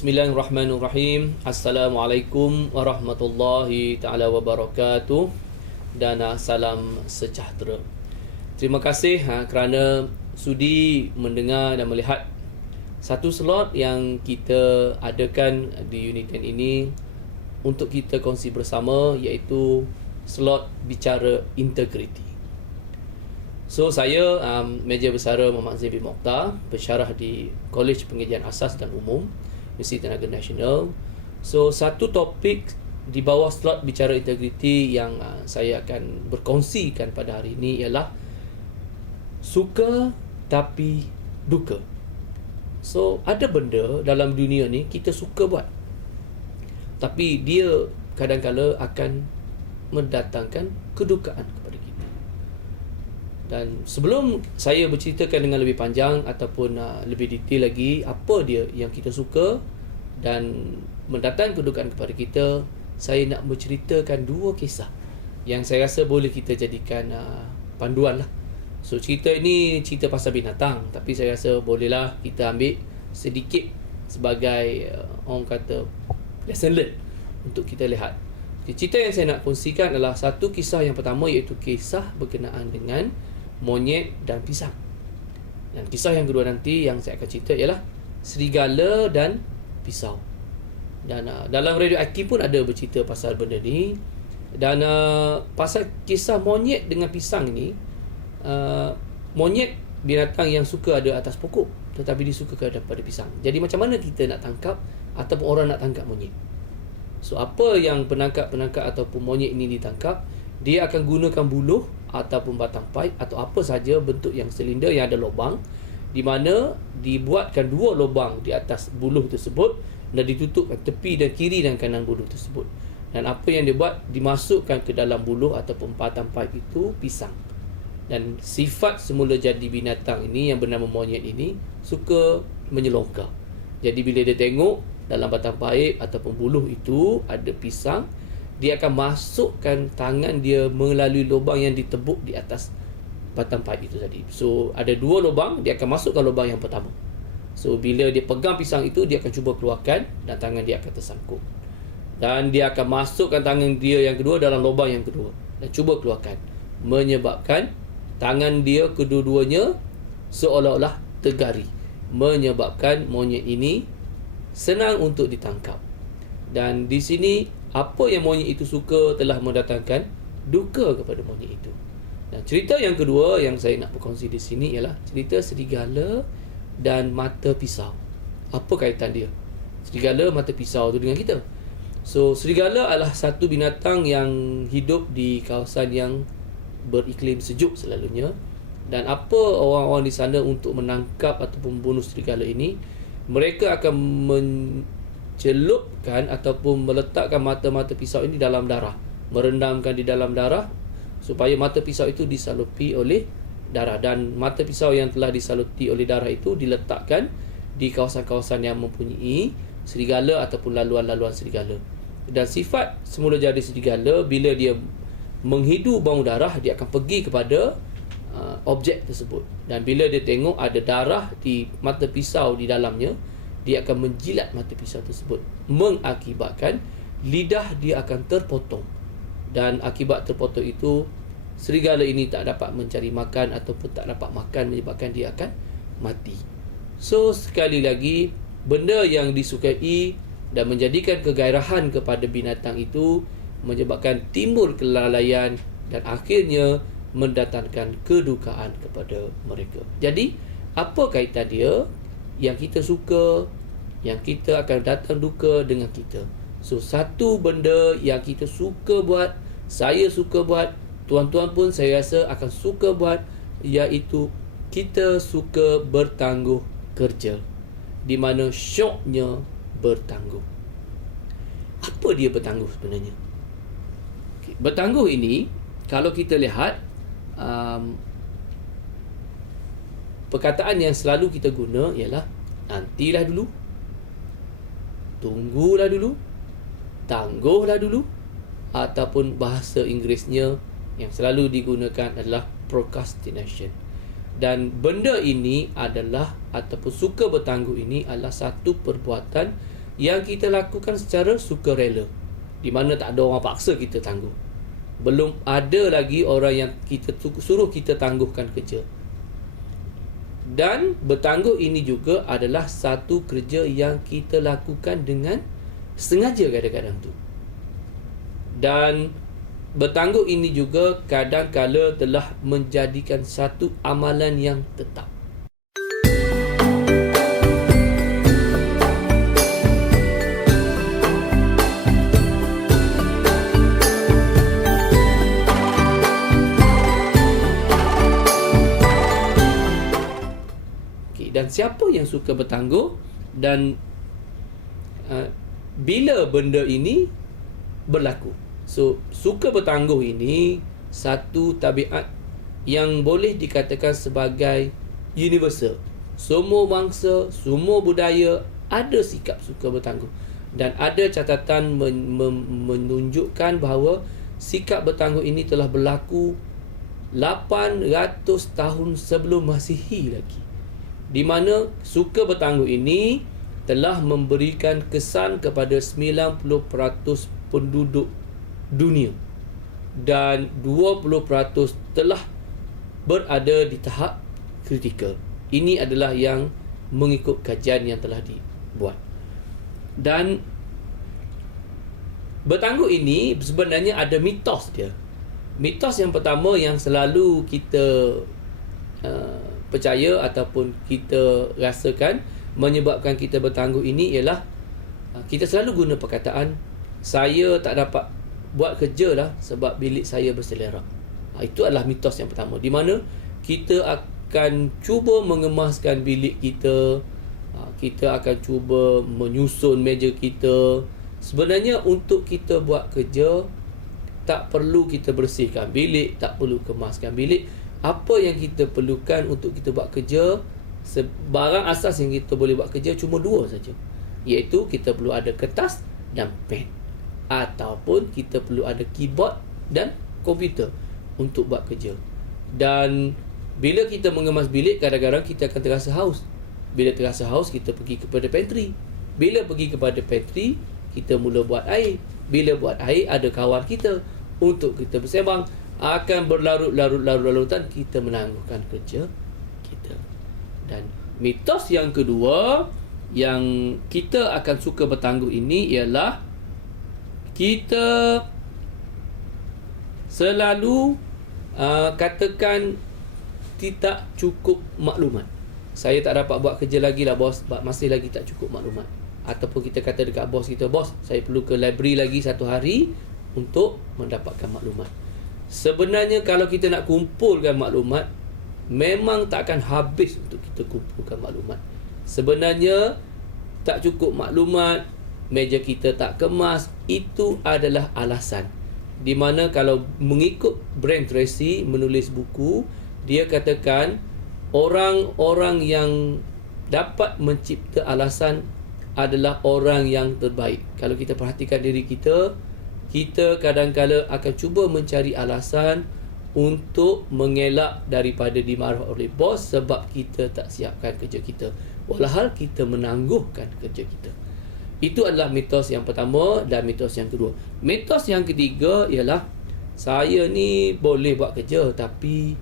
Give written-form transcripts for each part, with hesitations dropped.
Bismillahirrahmanirrahim. Assalamualaikum warahmatullahi ta'ala wabarakatuh. Dan salam sejahtera. Terima kasih kerana sudi mendengar dan melihat satu slot yang kita adakan di unit 10 ini untuk kita kongsi bersama, iaitu slot bicara integriti. So, saya Meja Bersara Muhammad Zain bin Mokhtar, pensyarah di Kolej Pengajian Asas dan Umum Universiti Tenaga Nasional. So, satu topik di bawah slot bicara integriti yang saya akan berkongsikan pada hari ini ialah suka tapi duka. So, ada benda dalam dunia ni kita suka buat, tapi dia kadang-kala akan mendatangkan kedukaan kepada kita. Dan sebelum saya berceritakan dengan lebih panjang ataupun lebih detail lagi apa dia yang kita suka dan mendatangkan kedukaan kepada kita, saya nak menceritakan dua kisah yang saya rasa boleh kita jadikan panduan lah. So, cerita ini cerita pasal binatang, tapi saya rasa bolehlah kita ambil sedikit sebagai orang kata lesson learn untuk kita lihat. Cerita yang saya nak kongsikan adalah satu kisah yang pertama, iaitu kisah berkenaan dengan monyet dan pisang. Dan kisah yang kedua nanti yang saya akan cerita ialah serigala dan pisau. Dan dalam Radio Hakim pun ada bercerita pasal benda ni. Dan pasal kisah monyet dengan pisang ni, monyet binatang yang suka ada atas pokok, tetapi dia suka daripada pisang. Jadi macam mana kita nak tangkap ataupun orang nak tangkap monyet? So, apa yang penangkap ataupun monyet ini ditangkap, dia akan gunakan buluh ataupun batang paip atau apa sahaja bentuk yang silinder yang ada lubang, di mana dibuatkan dua lubang di atas buluh tersebut dan ditutupkan tepi dan kiri dan kanan buluh tersebut. Dan apa yang dia buat, dimasukkan ke dalam buluh ataupun batang paip itu pisang. Dan sifat semula jadi binatang ini yang bernama monyet ini suka menyelongkar. Jadi bila dia tengok dalam batang paip ataupun buluh itu ada pisang, dia akan masukkan tangan dia melalui lubang yang ditebuk di atas batang paip itu tadi. So, ada dua lubang, dia akan masukkan lubang yang pertama. So, bila dia pegang pisang itu, dia akan cuba keluarkan dan tangan dia akan tersangkut. Dan dia akan masukkan tangan dia yang kedua dalam lubang yang kedua dan cuba keluarkan, menyebabkan tangan dia kedua-duanya seolah-olah tergari, menyebabkan monyet ini senang untuk ditangkap. Dan di sini apa yang monyet itu suka telah mendatangkan duka kepada monyet itu. Dan cerita yang kedua yang saya nak berkongsi di sini ialah cerita serigala dan mata pisau. Apa kaitan dia? Serigala, mata pisau tu dengan kita. So, serigala adalah satu binatang yang hidup di kawasan yang beriklim sejuk selalunya. Dan apa orang-orang di sana untuk menangkap ataupun membunuh serigala ini, mereka akan celupkan ataupun meletakkan mata-mata pisau ini dalam darah, merendamkan di dalam darah supaya mata pisau itu disalupi oleh darah. Dan mata pisau yang telah disaluti oleh darah itu diletakkan di kawasan-kawasan yang mempunyai serigala ataupun laluan-laluan serigala. Dan sifat semula jadi serigala, bila dia menghidu bau darah, dia akan pergi kepada objek tersebut. Dan bila dia tengok ada darah di mata pisau di dalamnya, dia akan menjilat mata pisau tersebut, mengakibatkan lidah dia akan terpotong. Dan akibat terpotong itu, serigala ini tak dapat mencari makan ataupun tak dapat makan, menyebabkan dia akan mati. So, sekali lagi, benda yang disukai dan menjadikan kegairahan kepada binatang itu menyebabkan timbul kelalaian dan akhirnya mendatangkan kedukaan kepada mereka. Jadi, apa kaitan dia? Yang kita suka, yang kita akan datang duka dengan kita. So, satu benda yang kita suka buat, saya suka buat, tuan-tuan pun saya rasa akan suka buat, iaitu kita suka bertangguh kerja, di mana syoknya bertangguh. Apa dia bertangguh sebenarnya? Okay. Bertangguh ini, kalau kita lihat perkataan yang selalu kita guna ialah nantilah dulu, tunggulah dulu, tangguhlah dulu, ataupun bahasa Inggerisnya yang selalu digunakan adalah procrastination. Dan benda ini adalah, ataupun suka bertangguh ini adalah satu perbuatan yang kita lakukan secara sukarela, di mana tak ada orang paksa kita tangguh. Belum ada lagi orang yang kita suruh kita tangguhkan kerja. Dan bertangguh ini juga adalah satu kerja yang kita lakukan dengan sengaja kadang-kadang tu. Dan bertangguh ini juga kadang-kala telah menjadikan satu amalan yang tetap. Dan siapa yang suka bertangguh, dan bila benda ini berlaku. So, suka bertangguh ini satu tabiat yang boleh dikatakan sebagai universal. Semua bangsa, semua budaya ada sikap suka bertangguh. Dan ada catatan menunjukkan bahawa sikap bertangguh ini telah berlaku 800 tahun sebelum Masihi lagi, di mana suka bertangguh ini telah memberikan kesan kepada 90% penduduk dunia, dan 20% telah berada di tahap kritikal. Ini adalah yang mengikut kajian yang telah dibuat. Dan bertangguh ini sebenarnya ada mitos dia. Mitos yang pertama yang selalu kita percaya ataupun kita rasakan menyebabkan kita bertangguh ini ialah kita selalu guna perkataan, saya tak dapat buat kerja lah sebab bilik saya berselerak. Itu adalah mitos yang pertama, di mana kita akan cuba mengemaskan bilik kita, kita akan cuba menyusun meja kita. Sebenarnya untuk kita buat kerja tak perlu kita bersihkan bilik, tak perlu kemaskan bilik. Apa yang kita perlukan untuk kita buat kerja, barang asas yang kita boleh buat kerja cuma dua saja, iaitu kita perlu ada kertas dan pen, ataupun kita perlu ada keyboard dan komputer untuk buat kerja. Dan bila kita mengemas bilik, kadang-kadang kita akan terasa haus. Bila terasa haus, kita pergi kepada pantry. Bila pergi kepada pantry, kita mula buat air. Bila buat air, ada kawan kita untuk kita bersembang. Akan berlarut-larutan kita menangguhkan kerja kita. Dan mitos yang kedua yang kita akan suka bertangguh ini ialah kita selalu katakan tidak cukup maklumat. Saya tak dapat buat kerja lagi lah bos, masih lagi tak cukup maklumat. Ataupun kita kata dekat bos kita, bos, saya perlu ke library lagi 1 hari untuk mendapatkan maklumat. Sebenarnya kalau kita nak kumpulkan maklumat, memang tak akan habis untuk kita kumpulkan maklumat. Sebenarnya tak cukup maklumat, meja kita tak kemas, itu adalah alasan. Di mana kalau mengikut Brian Tracy menulis buku, dia katakan orang-orang yang dapat mencipta alasan adalah orang yang terbaik. Kalau kita perhatikan diri kita, kita kadang-kala akan cuba mencari alasan untuk mengelak daripada dimarah oleh bos sebab kita tak siapkan kerja kita, walhal kita menangguhkan kerja kita. Itu adalah mitos yang pertama dan mitos yang kedua. Mitos yang ketiga ialah saya ni boleh buat kerja tapi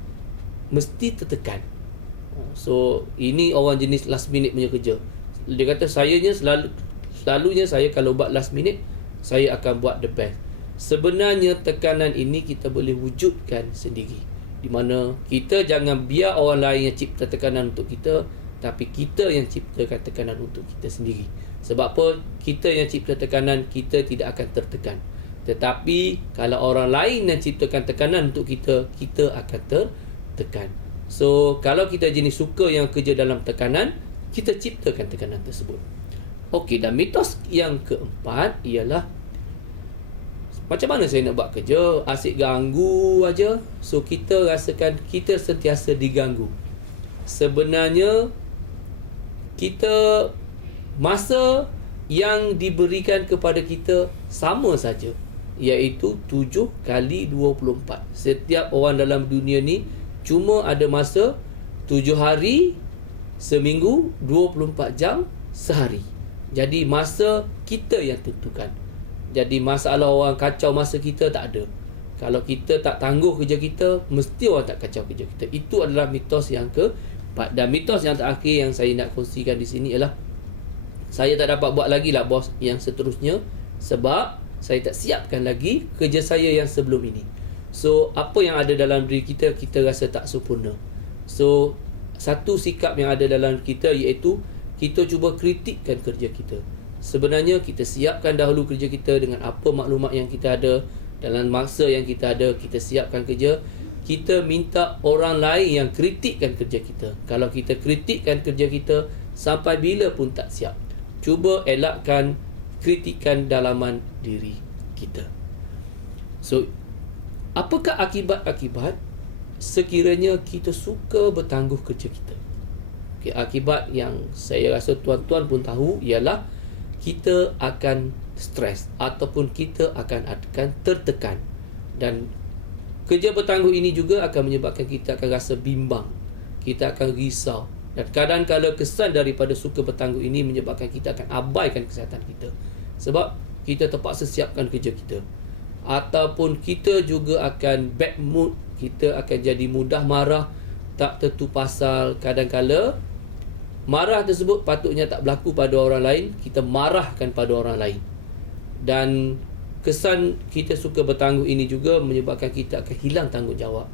mesti tertekan. So ini orang jenis last minute punya kerja. Dia kata selalunya saya kalau buat last minute, saya akan buat the best. Sebenarnya tekanan ini kita boleh wujudkan sendiri, di mana kita jangan biar orang lain yang cipta tekanan untuk kita, tapi kita yang ciptakan tekanan untuk kita sendiri. Sebab apa? Kita yang cipta tekanan, kita tidak akan tertekan. Tetapi kalau orang lain yang ciptakan tekanan untuk kita, kita akan tertekan. So kalau kita jenis suka yang kerja dalam tekanan, kita ciptakan tekanan tersebut. Okey, dan mitos yang keempat ialah macam mana saya nak buat kerja, asyik ganggu aja. So kita rasakan kita sentiasa diganggu. Sebenarnya kita masa yang diberikan kepada kita sama saja, iaitu 7 kali 24. Setiap orang dalam dunia ni cuma ada masa 7 hari seminggu, 24 jam sehari. Jadi masa kita yang tentukan. Jadi masalah orang kacau masa kita tak ada. Kalau kita tak tangguh kerja kita, mesti orang tak kacau kerja kita. Itu adalah mitos yang keempat. Dan mitos yang terakhir yang saya nak kongsikan di sini ialah saya tak dapat buat lagi lah bos yang seterusnya, sebab saya tak siapkan lagi kerja saya yang sebelum ini. So apa yang ada dalam diri kita, kita rasa tak sempurna. So satu sikap yang ada dalam kita iaitu kita cuba kritikkan kerja kita. Sebenarnya kita siapkan dahulu kerja kita dengan apa maklumat yang kita ada, dalam masa yang kita ada, kita siapkan kerja. Kita minta orang lain yang kritikkan kerja kita. Kalau kita kritikkan kerja kita, sampai bila pun tak siap. Cuba elakkan kritikan dalaman diri kita. So, apakah akibat-akibat sekiranya kita suka bertangguh kerja kita? Okay, akibat yang saya rasa tuan-tuan pun tahu ialah kita akan stres ataupun kita akan tertekan, dan kerja bertangguh ini juga akan menyebabkan kita akan rasa bimbang, kita akan risau, dan kadang-kadang kesan daripada suka bertangguh ini menyebabkan kita akan abaikan kesihatan kita sebab kita terpaksa siapkan kerja kita, ataupun kita juga akan bad mood, kita akan jadi mudah marah, tak tentu pasal. Kadang-kadang marah tersebut patutnya tak berlaku pada orang lain, kita marahkan pada orang lain. Dan kesan kita suka bertangguh ini juga menyebabkan kita akan hilang tanggungjawab.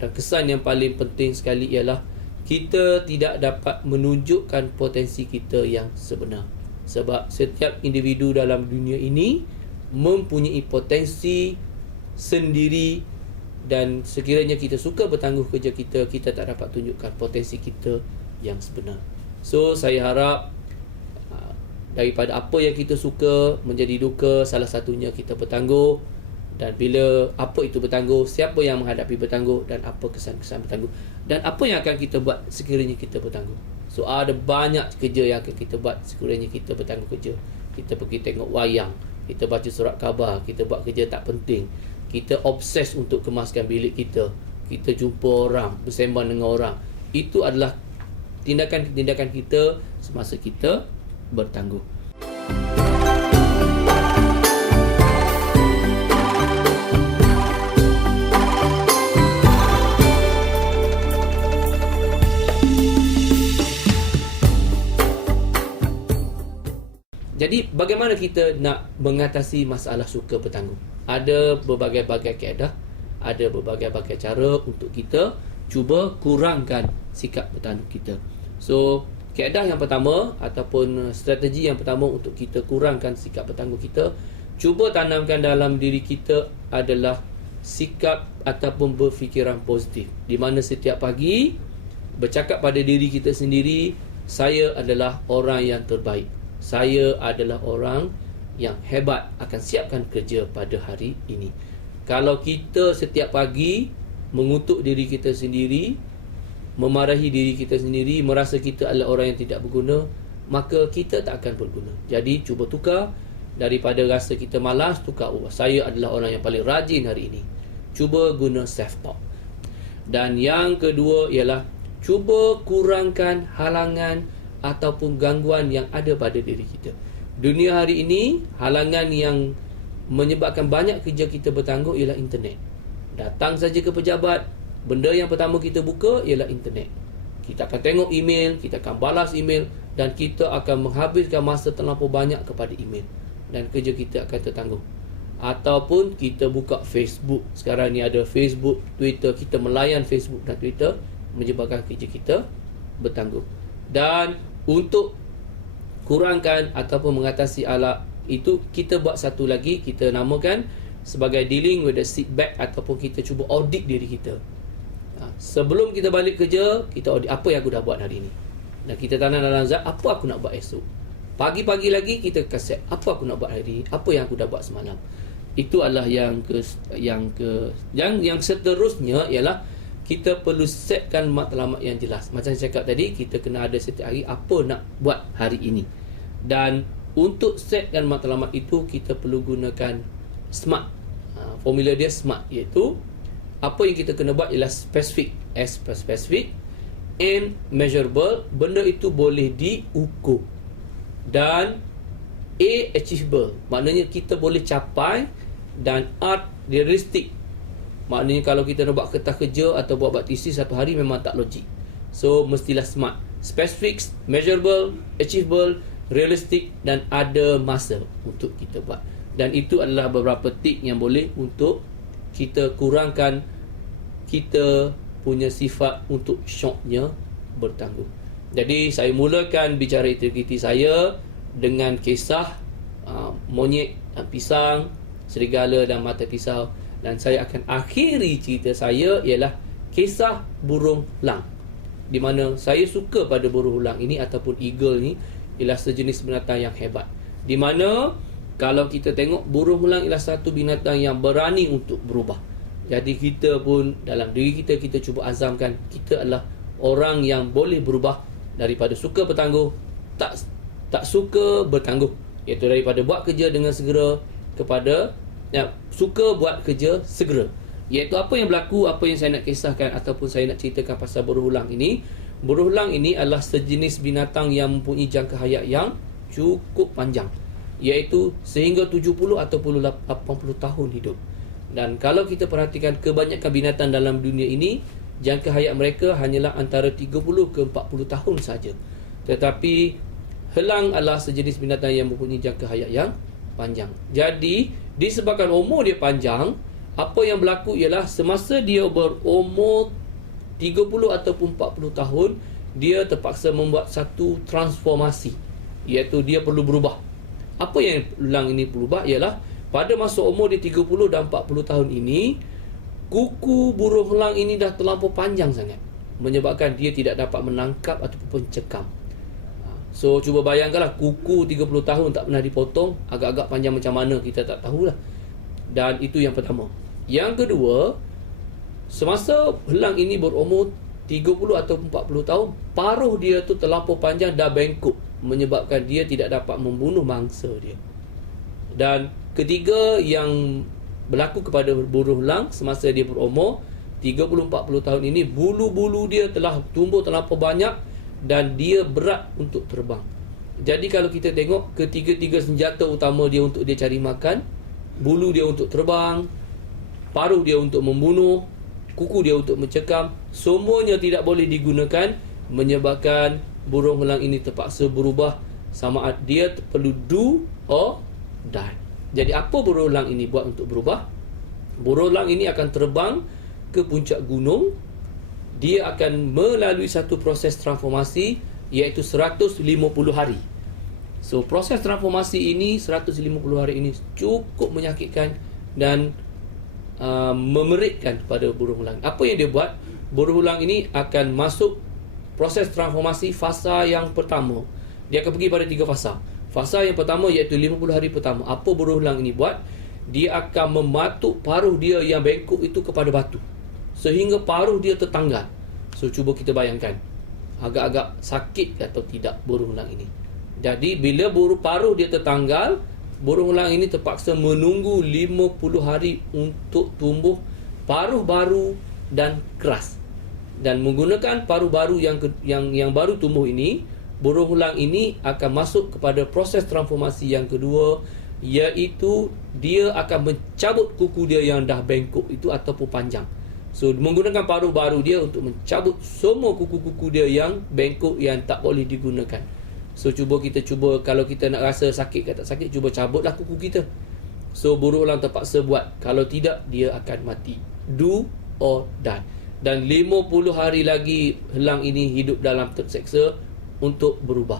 Dan kesan yang paling penting sekali ialah kita tidak dapat menunjukkan potensi kita yang sebenar. Sebab setiap individu dalam dunia ini mempunyai potensi sendiri, dan sekiranya kita suka bertangguh kerja kita, kita tak dapat tunjukkan potensi kita yang sebenar. So saya harap daripada apa yang kita suka menjadi duka, salah satunya kita bertangguh. Dan bila apa itu bertangguh, siapa yang menghadapi bertangguh, dan apa kesan-kesan bertangguh, dan apa yang akan kita buat sekiranya kita bertangguh. So ada banyak kerja yang akan kita buat sekiranya kita bertangguh kerja. Kita pergi tengok wayang, kita baca surat khabar, kita buat kerja tak penting, kita obses untuk kemaskan bilik kita, kita jumpa orang, bersembang dengan orang. Itu adalah tindakan-tindakan kita semasa kita bertangguh. Jadi bagaimana kita nak mengatasi masalah suka bertangguh? Ada berbagai-bagai kaedah, ada berbagai-bagai cara untuk kita cuba kurangkan sikap bertangguh kita. So, kaedah yang pertama ataupun strategi yang pertama untuk kita kurangkan sikap bertangguh kita, cuba tanamkan dalam diri kita adalah sikap ataupun berfikiran positif, di mana setiap pagi bercakap pada diri kita sendiri, saya adalah orang yang terbaik, saya adalah orang yang hebat, akan siapkan kerja pada hari ini. Kalau kita setiap pagi mengutuk diri kita sendiri, memarahi diri kita sendiri, merasa kita adalah orang yang tidak berguna, maka kita tak akan berguna. Jadi cuba tukar daripada rasa kita malas, tukar, saya adalah orang yang paling rajin hari ini. Cuba guna self-talk. Dan yang kedua ialah cuba kurangkan halangan ataupun gangguan yang ada pada diri kita. Dunia hari ini, halangan yang menyebabkan banyak kerja kita bertangguh ialah internet. Datang saja ke pejabat, benda yang pertama kita buka ialah internet. Kita akan tengok email, kita akan balas email, dan kita akan menghabiskan masa terlampau banyak kepada email, dan kerja kita akan tertangguh. Ataupun kita buka Facebook. Sekarang ni ada Facebook, Twitter, kita melayan Facebook dan Twitter, menyebabkan kerja kita bertangguh. Dan untuk kurangkan ataupun mengatasi alak itu, kita buat satu lagi, kita namakan sebagai dealing with the setback, ataupun kita cuba audit diri kita. Sebelum kita balik kerja, kita audit apa yang aku dah buat hari ini, dan kita tanam dalam zat apa aku nak buat esok. Pagi-pagi lagi kita kasih apa aku nak buat hari ini, apa yang aku dah buat semalam. Itu adalah yang seterusnya ialah kita perlu setkan matlamat yang jelas. Macam saya cakap tadi, kita kena ada setiap hari apa nak buat hari ini. Dan untuk setkan matlamat itu, kita perlu gunakan SMART. Formula dia SMART, iaitu apa yang kita kena buat ialah specific. S specific, aim measurable, benda itu boleh diukur, dan A, achievable, maknanya kita boleh capai, dan art, realistic, maknanya kalau kita nak buat kertas kerja atau buat tesis satu hari memang tak logik. So mestilah smart. Specific, measurable, achievable, realistic, dan ada masa untuk kita buat. Dan itu adalah beberapa tip yang boleh untuk kita kurangkan kita punya sifat untuk syoknya bertangguh. Jadi saya mulakan bicara integriti saya dengan kisah monyet dan pisang, serigala dan mata pisau, dan saya akan akhiri cerita saya ialah kisah burung lang, di mana saya suka pada burung lang ini ataupun eagle ni ialah sejenis binatang yang hebat, di mana kalau kita tengok burung lang ialah satu binatang yang berani untuk berubah. Jadi kita pun dalam diri kita cuba azamkan kita adalah orang yang boleh berubah daripada suka bertangguh tak suka bertangguh, iaitu daripada buat kerja dengan segera kepada suka buat kerja segera. Iaitu apa yang berlaku, apa yang saya nak kisahkan ataupun saya nak ceritakan pasal burung lang ini. Burung lang ini adalah sejenis binatang yang mempunyai jangka hayat yang cukup panjang, iaitu sehingga 70 ataupun 80 tahun hidup. Dan kalau kita perhatikan kebanyakan binatang dalam dunia ini, jangka hayat mereka hanyalah antara 30 ke 40 tahun saja. Tetapi helang adalah sejenis binatang yang mempunyai jangka hayat yang panjang. Jadi disebabkan umur dia panjang, apa yang berlaku ialah semasa dia berumur 30 ataupun 40 tahun, dia terpaksa membuat satu transformasi, iaitu dia perlu berubah. Apa yang lang ini perlu berubah ialah pada masa umur dia 30 dan 40 tahun ini, kuku burung lang ini dah terlampau panjang sangat, menyebabkan dia tidak dapat menangkap ataupun mencekam. So cuba bayangkanlah, kuku 30 tahun tak pernah dipotong, agak-agak panjang macam mana kita tak tahulah. Dan itu yang pertama. Yang kedua, semasa helang ini berumur 30 atau 40 tahun, paruh dia tu terlampau panjang, dah bengkok, menyebabkan dia tidak dapat membunuh mangsa dia. Dan ketiga yang berlaku kepada burung lang semasa dia berumur 30-40 tahun ini, bulu-bulu dia telah tumbuh terlampau banyak dan dia berat untuk terbang. Jadi kalau kita tengok ketiga-tiga senjata utama dia untuk dia cari makan, bulu dia untuk terbang, paruh dia untuk membunuh, kuku dia untuk mencekam, semuanya tidak boleh digunakan, menyebabkan burung helang ini terpaksa berubah, sama ada dia perlu do or die. Jadi apa burung helang ini buat untuk berubah? Burung helang ini akan terbang ke puncak gunung. Dia akan melalui satu proses transformasi, iaitu 150 hari. So proses transformasi ini 150 hari ini cukup menyakitkan dan memerikkan pada burung helang. Apa yang dia buat? Burung helang ini akan masuk proses transformasi fasa yang pertama. Dia akan pergi pada 3 fasa. Fasa yang pertama iaitu 50 hari pertama. Apa burung helang ini buat? Dia akan mematuk paruh dia yang bengkok itu kepada batu, sehingga paruh dia tertanggal. So cuba kita bayangkan, agak-agak sakit atau tidak burung helang ini. Jadi bila paruh dia tertanggal, burung helang ini terpaksa menunggu 50 hari untuk tumbuh paruh baru dan keras. Dan menggunakan paruh baru yang baru tumbuh ini, burung helang ini akan masuk kepada proses transformasi yang kedua, iaitu dia akan mencabut kuku dia yang dah bengkok itu ataupun panjang. So menggunakan paruh baru dia untuk mencabut semua kuku-kuku dia yang bengkok yang tak boleh digunakan. So cuba kalau kita nak rasa sakit ke tak sakit, cuba cabutlah kuku kita. So burung helang terpaksa buat, kalau tidak dia akan mati. Do or die. Dan 50 hari lagi helang ini hidup dalam terseksa untuk berubah.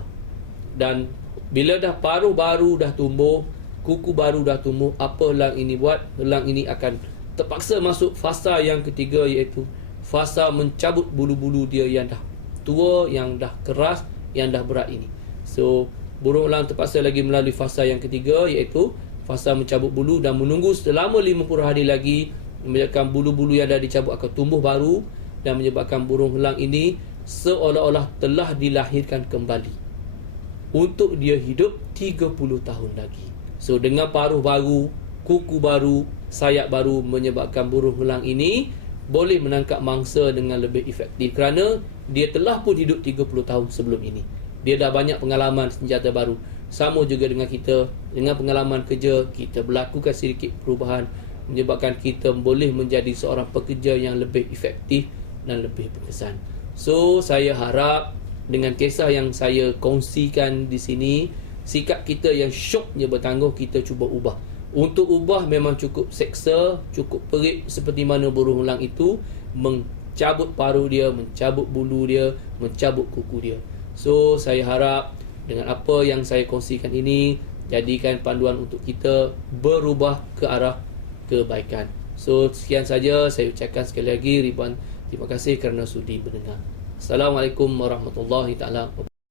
Dan bila dah paruh baru dah tumbuh, kuku baru dah tumbuh, apa helang ini buat? Helang ini akan terpaksa masuk fasa yang ketiga, iaitu fasa mencabut bulu-bulu dia yang dah tua, yang dah keras, yang dah berat ini. So burung helang terpaksa lagi melalui fasa yang ketiga, iaitu fasa mencabut bulu, dan menunggu selama 50 hari lagi, menyebabkan bulu-bulu yang dah dicabut akan tumbuh baru, dan menyebabkan burung helang ini seolah-olah telah dilahirkan kembali untuk dia hidup 30 tahun lagi. So dengan paruh baru, kuku baru, sayap baru, menyebabkan burung helang ini boleh menangkap mangsa dengan lebih efektif, kerana dia telah pun hidup 30 tahun sebelum ini. Dia dah banyak pengalaman senjata baru. sama juga dengan kita, dengan pengalaman kerja, kita berlakukan sedikit perubahan menyebabkan kita boleh menjadi seorang pekerja yang lebih efektif dan lebih berkesan. So, saya harap dengan kisah yang saya kongsikan di sini, sikap kita yang syoknya bertangguh, kita cuba ubah. Untuk ubah memang cukup seksa, cukup perit seperti mana burung elang itu, mencabut paruh dia, mencabut bulu dia, mencabut kuku dia. So, saya harap dengan apa yang saya kongsikan ini, jadikan panduan untuk kita berubah ke arah kebaikan. So, sekian saja saya ucapkan sekali lagi ribuan terima kasih kerana sudi mendengar. Assalamualaikum warahmatullahi taala wabarakatuh.